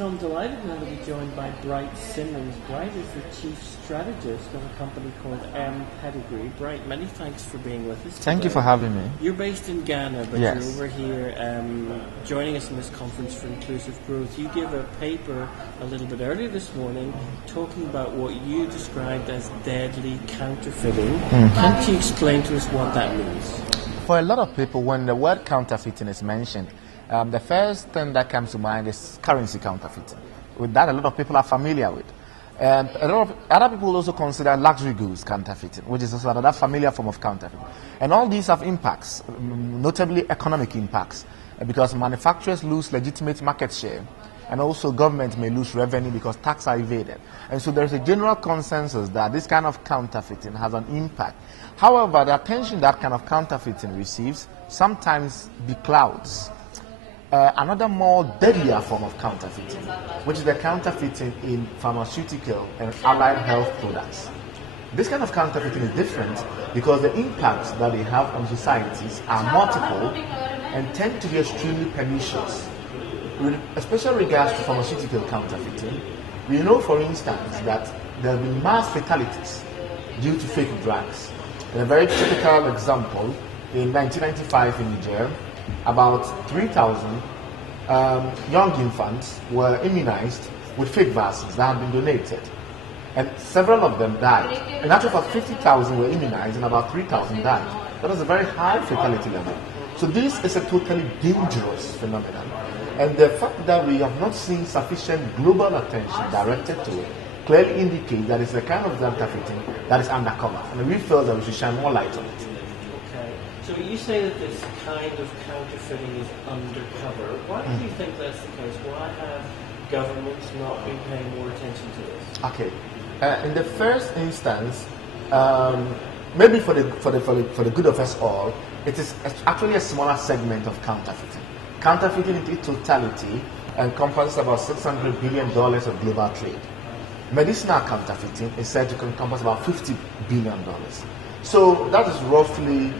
So I'm delighted now to be joined by Bright Simmons. Bright is the Chief Strategist of a company called M Pedigree. Bright, many thanks for being with us today. Thank you for having me. You're based in Ghana, but yes. You're over here joining us in this conference for inclusive growth. You gave a paper a little bit earlier this morning talking about what you described as deadly counterfeiting. Can't you explain to us what that means? For a lot of people, when the word counterfeiting is mentioned, the first thing that comes to mind is currency counterfeiting. With that, a lot of people are familiar with. A lot of other people also consider luxury goods counterfeiting, which is also another familiar form of counterfeiting. And all these have impacts, notably economic impacts, because manufacturers lose legitimate market share, and also government may lose revenue because tax are evaded. And so there's a general consensus that this kind of counterfeiting has an impact. However, the attention that kind of counterfeiting receives sometimes beclouds another more deadlier form of counterfeiting, which is the counterfeiting in pharmaceutical and allied health products. This kind of counterfeiting is different because the impacts that they have on societies are multiple and tend to be extremely pernicious. With special regards to pharmaceutical counterfeiting, we know, for instance, that there have been mass fatalities due to fake drugs. In a very typical example, in 1995 in Niger, about 3,000 young infants were immunized with fake vaccines that had been donated, and several of them died. In actual fact, 50,000 were immunized and about 3,000 died. That was a very high fatality level. So this is a totally dangerous phenomenon, and the fact that we have not seen sufficient global attention directed to it clearly indicates that it's the kind of counterfeiting that is undercover, and we feel that we should shine more light on it. So you say that this kind of counterfeiting is undercover. Why do you think that's the case? Why have governments not been paying more attention to this? Okay, in the first instance, maybe for the good of us all, it is actually a smaller segment of counterfeiting. Counterfeiting in its totality encompasses about $600 billion of global trade. Medicinal counterfeiting is said to encompass about $50 billion. So that is roughly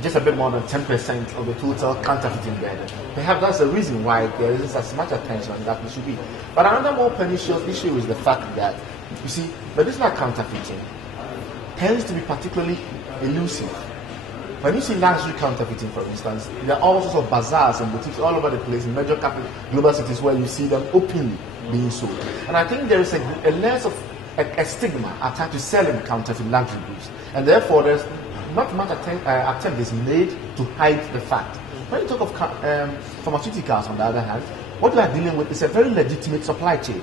just a bit more than 10% of the total counterfeiting burden. Perhaps that's the reason why there isn't as much attention on that it should be. But another more pernicious issue is the fact that, you see, medicinal counterfeiting tends to be particularly elusive. When you see luxury counterfeiting, for instance, there are all sorts of bazaars and boutiques all over the place in major global cities where you see them openly being sold. And I think there is a less of a stigma attached to selling counterfeit luxury goods. And therefore, there's not much attempt is made to hide the fact. When you talk of pharmaceuticals, on the other hand, what we are dealing with is a very legitimate supply chain.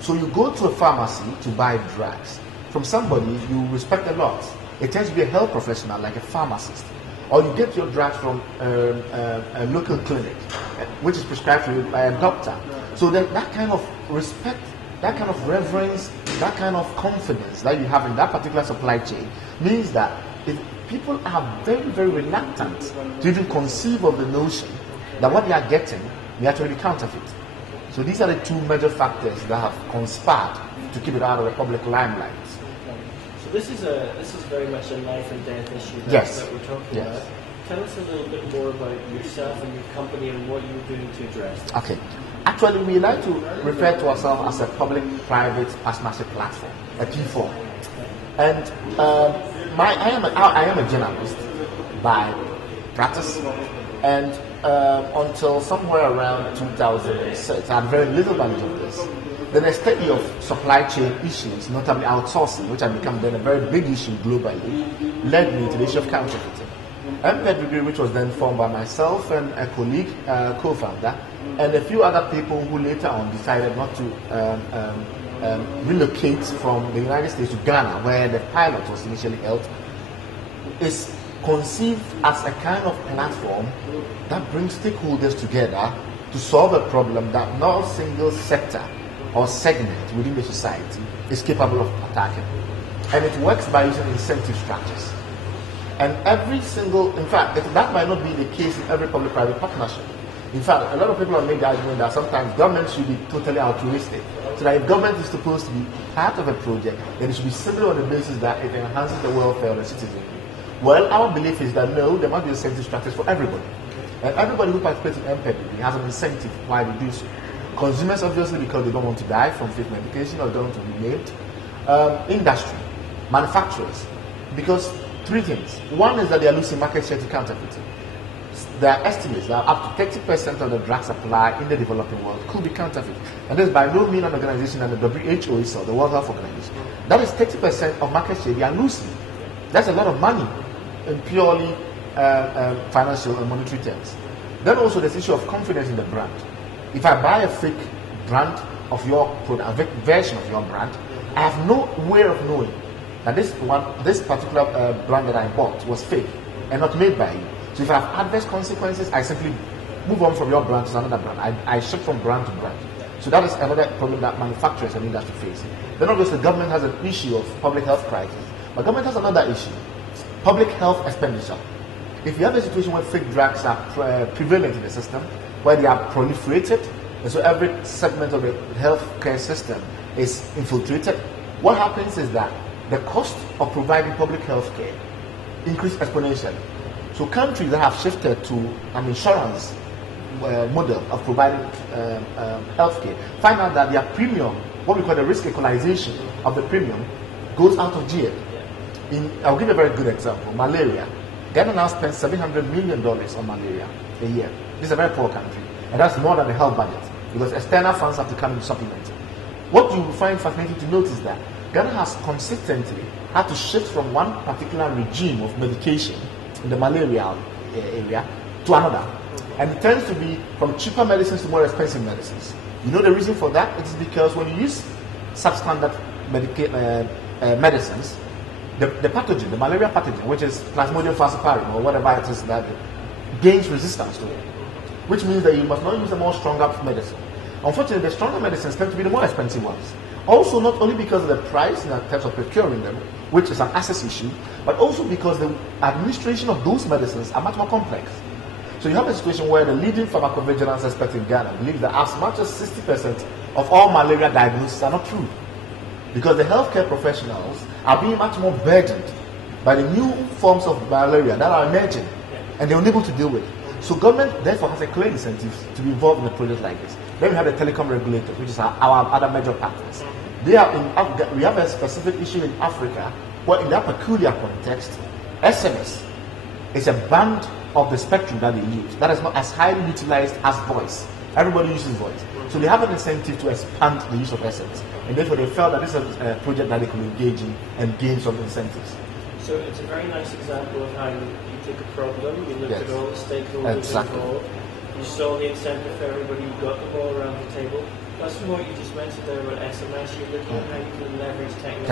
So you go to a pharmacy to buy drugs from somebody you respect a lot. It tends to be a health professional like a pharmacist. Or you get your drugs from a local clinic, which is prescribed to you by a doctor. So that kind of respect, that kind of reverence, that kind of confidence that you have in that particular supply chain means that if people are very, very reluctant to even conceive of the notion that what they are getting may actually be counterfeit. So these are the two major factors that have conspired to keep it out of the public limelight. So this is very much a life and death issue that we're talking about. Tell us a little bit more about yourself and your company and what you're doing to address this. Okay. Actually, we like to refer to ourselves as a public-private partnership platform, a P4. And I am a journalist by practice, and until somewhere around 2006, I had very little knowledge of this. Then a study of supply chain issues, notably outsourcing, which had become then a very big issue globally, led me to the issue of counterfeiting. M Pedigree, which was then formed by myself and a colleague, co-founder, and a few other people who later on decided not to relocate from the United States to Ghana, where the pilot was initially held, is conceived as a kind of platform that brings stakeholders together to solve a problem that no single sector or segment within the society is capable of attacking. And it works by using incentive structures. And every single, in fact, that might not be the case in every public-private partnership. In fact, a lot of people have made the argument that sometimes government should be totally altruistic. So that if government is supposed to be part of a project, then it should be simply on the basis that it enhances the welfare of the citizen. Well, our belief is that no, there must be incentive structures for everybody. And everybody who participates in M Pedigree has an incentive why we do so. Consumers, obviously, because they don't want to die from fake medication or don't want to be named. Industry, manufacturers, because three things. One is that they are losing market share to counterfeiting. There are estimates that up to 30% of the drug supply in the developing world could be counterfeit. And this is by no means an organization that the WHO is, or the World Health Organization. That is 30% of market share they are losing. That's a lot of money in purely financial and monetary terms. Then also there's the issue of confidence in the brand. If I buy a fake brand of your product, a fake version of your brand, I have no way of knowing that this particular brand that I bought was fake and not made by you. So if I have adverse consequences, I simply move on from your brand to another brand. I shift from brand to brand. So that is another problem that manufacturers and industry face. Then obviously the government has an issue of public health crisis. But government has another issue, public health expenditure. If you have a situation where fake drugs are prevalent in the system, where they are proliferated, and so every segment of the healthcare system is infiltrated, what happens is that the cost of providing public health care increase exponentially. So countries that have shifted to an insurance model of providing healthcare find out that their premium, what we call the risk equalization of the premium, goes out of gear. I'll give you a very good example. Malaria. Ghana now spends $700 million on malaria a year. This is a very poor country, and that's more than the health budget because external funds have to come in supplement. What you will find fascinating to note is that Ghana has consistently had to shift from one particular regime of medication in the malaria area to another. And it tends to be from cheaper medicines to more expensive medicines. You know the reason for that? It is because when you use substandard medicines, the pathogen, the malaria pathogen, which is Plasmodium falciparum or whatever it is, that gains resistance to it, which means that you must not use a more stronger medicine. Unfortunately, the stronger medicines tend to be the more expensive ones. Also, not only because of the price in terms of procuring them, which is an access issue, but also because the administration of those medicines are much more complex. So you have a situation where the leading pharmacovigilance expert in Ghana believes that as much as 60% of all malaria diagnoses are not true, because the healthcare professionals are being much more burdened by the new forms of malaria that are emerging, and they're unable to deal with. So government therefore has a clear incentive to be involved in a project like this. Then we have the telecom regulator, which is our other major partners. We have a specific issue in Africa where in that peculiar context, SMS is a band of the spectrum that they use that is not as highly utilized as voice. Everybody uses voice. So they have an incentive to expand the use of SMS. And therefore they felt that this is a project that they could engage in and gain some incentives. So it's a very nice example of how you take a problem, you look at all the stakeholders involved, you saw the incentive for everybody, you got them all around the table. Plus from what you just mentioned there about SMS, you're looking at how you can leverage technology.